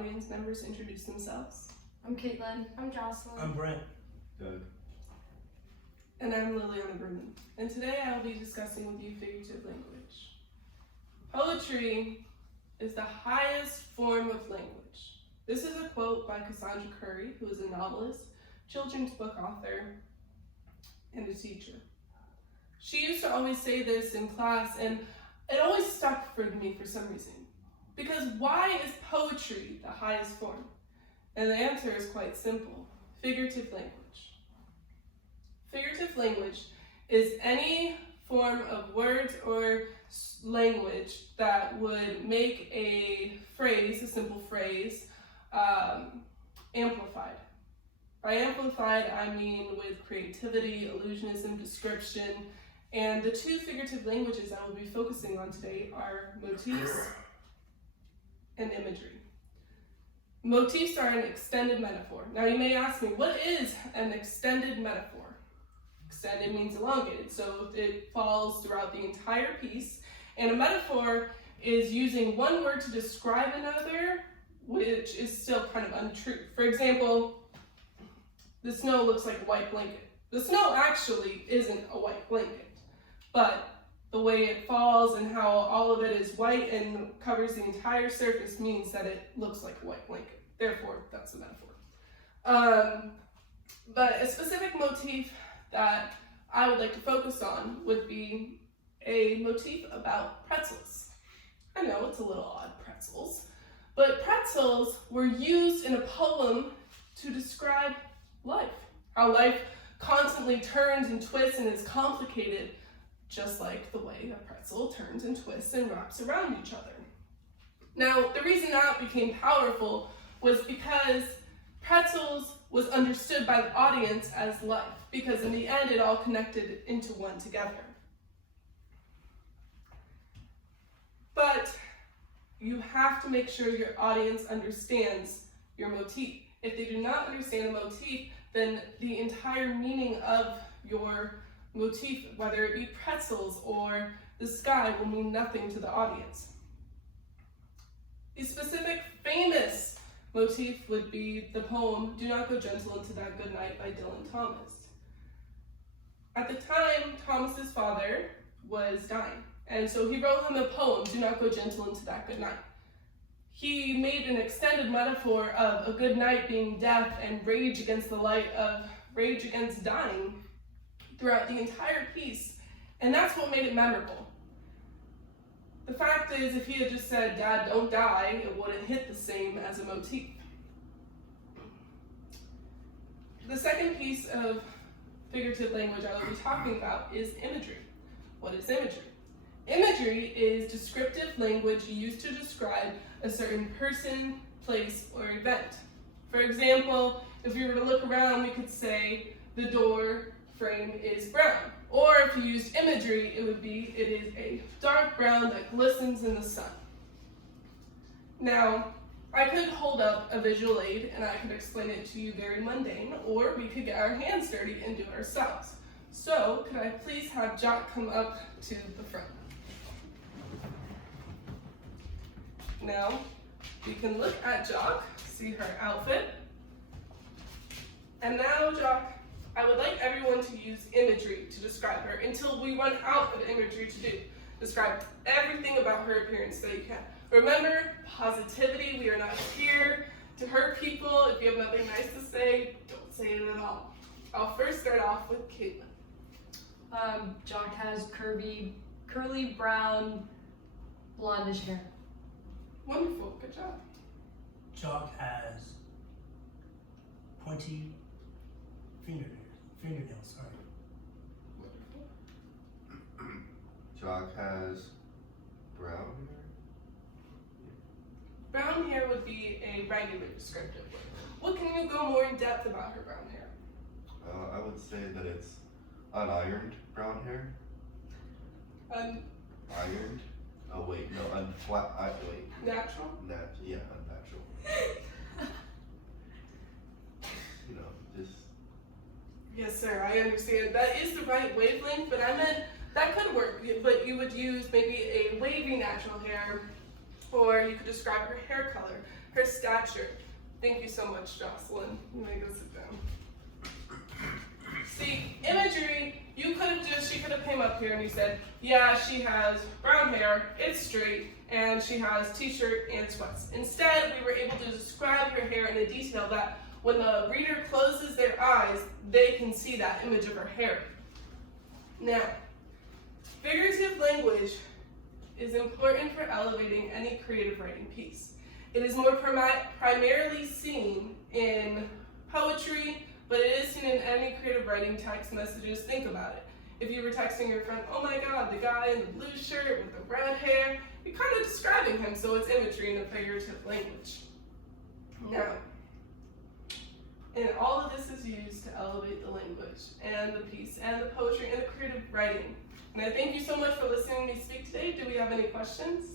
audience members introduce themselves. I'm Caitlin. I'm Jocelyn. I'm Brent. Doug. And I'm Liliana Berman. And today I will be discussing with you figurative language. Poetry is the highest form of language. This is a quote by Cassandra Curry, who is a novelist, children's book author, and a teacher. She used to always say this in class, and it always stuck for me for some reason. Because why is poetry the highest form? And the answer is quite simple: figurative language. Figurative language is any form of words or language that would make a phrase, a simple phrase, amplified. By amplified, I mean with creativity, illusionism, description, and the two figurative languages I will be focusing on today are motifs and imagery. Motifs are an extended metaphor. Now you may ask me, what is an extended metaphor? Extended means elongated, so it falls throughout the entire piece, and a metaphor is using one word to describe another, which is still kind of untrue. For example, the snow looks like a white blanket. The snow actually isn't a white blanket, but the way it falls and how all of it is white and covers the entire surface means that it looks like a white blanket. Therefore, that's a metaphor. But a specific motif that I would like to focus on would be a motif about pretzels. I know it's a little odd, pretzels, but pretzels were used in a poem to describe life. How life constantly turns and twists and is complicated, just like the way a pretzel turns and twists and wraps around each other. Now, the reason that became powerful was because pretzels was understood by the audience as life, because in the end it all connected into one together. But you have to make sure your audience understands your motif. If they do not understand the motif, then the entire meaning of your motif, whether it be pretzels or the sky, will mean nothing to the audience. A specific famous motif would be the poem "Do Not Go Gentle Into That Good Night" by Dylan Thomas. At the time, Thomas's father was dying, and so he wrote him a poem, "Do Not Go Gentle Into That Good Night." He made an extended metaphor of a good night being death and rage against the light of rage against dying throughout the entire piece, and that's what made it memorable. The fact is, if he had just said, "Dad, don't die," it wouldn't hit the same as a motif. The second piece of figurative language I will be talking about is imagery. What is imagery? Imagery is descriptive language used to describe a certain person, place, or event. For example, if we were to look around, we could say the door frame is brown. Or if you used imagery, it would be, it is a dark brown that glistens in the sun. Now, I could hold up a visual aid and I could explain it to you very mundane, or we could get our hands dirty and do it ourselves. So, could I please have Jock come up to the front? Now, we can look at Jock, see her outfit. And now, Jock, I would like everyone to use imagery to describe her until we run out of imagery to do. Describe everything about her appearance that you can. Remember, positivity. We are not here to hurt people. If you have nothing nice to say, don't say it at all. I'll first start off with Caitlin. Jock has curly brown, blondish hair. Wonderful, good job. Jock has pointy fingernails, sorry. Wonderful. Jock has brown hair. Brown hair would be a regular descriptive word. What can you go more in depth about her brown hair? I would say that it's unironed brown hair. Ironed? Oh wait, no, wait. Natural? Yeah, unnatural. You know, just. Yes, sir, I understand. That is the right wavelength, but I meant that could work, but you would use maybe a wavy natural hair, or you could describe her hair color. her stature. Thank you so much, Jocelyn. You may go sit down. See, imagery, she could have came up here and you said, yeah, she has brown hair, it's straight, and she has t-shirt and sweats. Instead, we were able to describe her hair in a detail that when the reader closes their eyes, they can see that image of her hair. Now, figurative language is important for elevating any creative writing piece. It is more primarily seen in poetry, but it is seen in any creative writing text messages. Think about it. If you were texting your friend, oh my god, the guy in the blue shirt with the red hair, you're kind of describing him, so it's imagery in a figurative language. Now, and all of this is used to elevate the language and the piece and the poetry and the creative writing. And I thank you so much for listening to me speak today. Do we have any questions?